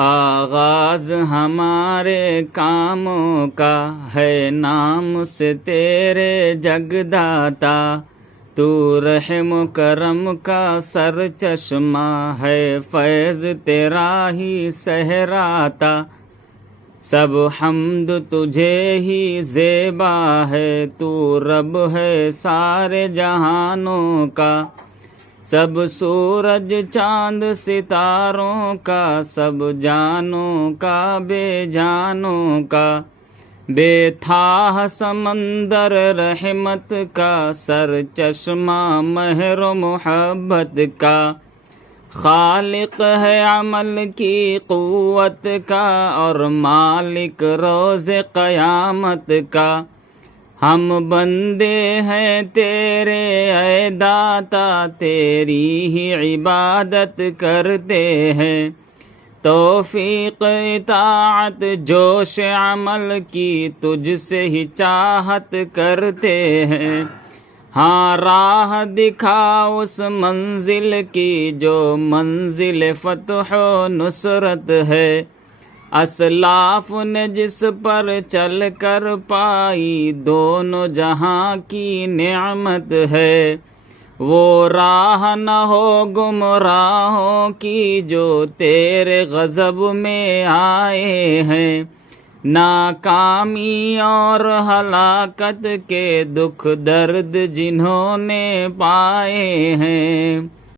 آغاز ہمارے کاموں کا ہے نام سے تیرے جگداتا، تو رحم و کرم کا سر چشمہ ہے، فیض تیرا ہی سہراتا، سب حمد تجھے ہی زیبا ہے، تو رب ہے سارے جہانوں کا، سب سورج چاند ستاروں کا، سب جانوں کا بے جانوں کا، بے تھا سمندر رحمت کا، سر چشمہ مہر و محبت کا، خالق ہے عمل کی قوت کا، اور مالک روز قیامت کا، ہم بندے ہیں تیرے اے داتا، تیری ہی عبادت کرتے ہیں، توفیق اطاعت جوش عمل کی تجھ سے ہی چاہت کرتے ہیں، ہاں راہ دکھا اس منزل کی جو منزل فتح و نصرت ہے، اسلاف نے جس پر چل کر پائی دونوں جہاں کی نعمت ہے، وہ راہ نہ ہو گمراہوں کی جو تیرے غضب میں آئے ہیں، ناکامی اور ہلاکت کے دکھ درد جنہوں نے پائے ہیں،